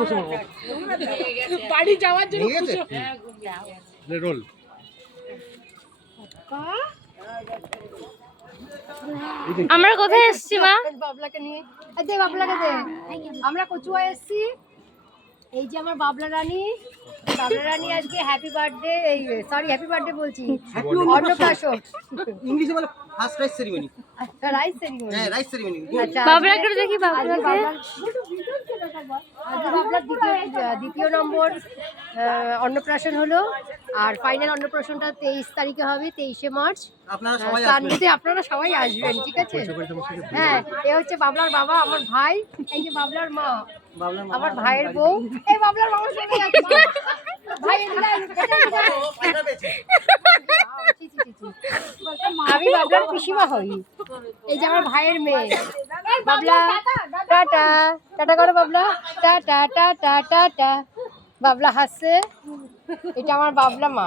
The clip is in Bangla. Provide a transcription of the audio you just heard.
বসে বাড়ি যাওয়ার জন্য রোল আমরা কোথায় এসেছি মা? বাবলাকে নিয়ে দে, বাবলাকে দে। আমরা কচুয়া এসেছি। এই যে আমার বাবলা রানী আজকে হ্যাপি বার্থডে, এই সরি হ্যাপি বার্থডে বলছি, অন্নপ্রাশন। ইংলিশে বলে ফার্স্ট রাইস সেরিমনি। আচ্ছা রাইস সেরিমনি। হ্যাঁ রাইস সেরিমনি। আচ্ছা বাবলাকে দেখি, বাবলাকে। আজকে বাবলার দ্বিতীয় নম্বর অন্নপ্রাশন হলো, আর ফাইনাল অন্নপ্রাশনটা 23 তারিখে হবে, 23শে মার্চ। আপনারা সবাই সানডেতে আপনারা সবাই আসবেন, ঠিক আছে? হ্যাঁ, এ হচ্ছে বাবলার বাবা, আমার ভাই। এই যে বাবলার মা, আমার ভাইয়ের বউ। এই বাবলার মামার সঙ্গে আছে ভাই। আমি বাবলার পিসিমা হই। এই যে আমার ভাইয়ের মেয়ে বাবলা। টাটা টাটা করো বাবলা, টাটা টাটা টাটা। বাবলা হাসছে। এটা আমার বাবলা মা।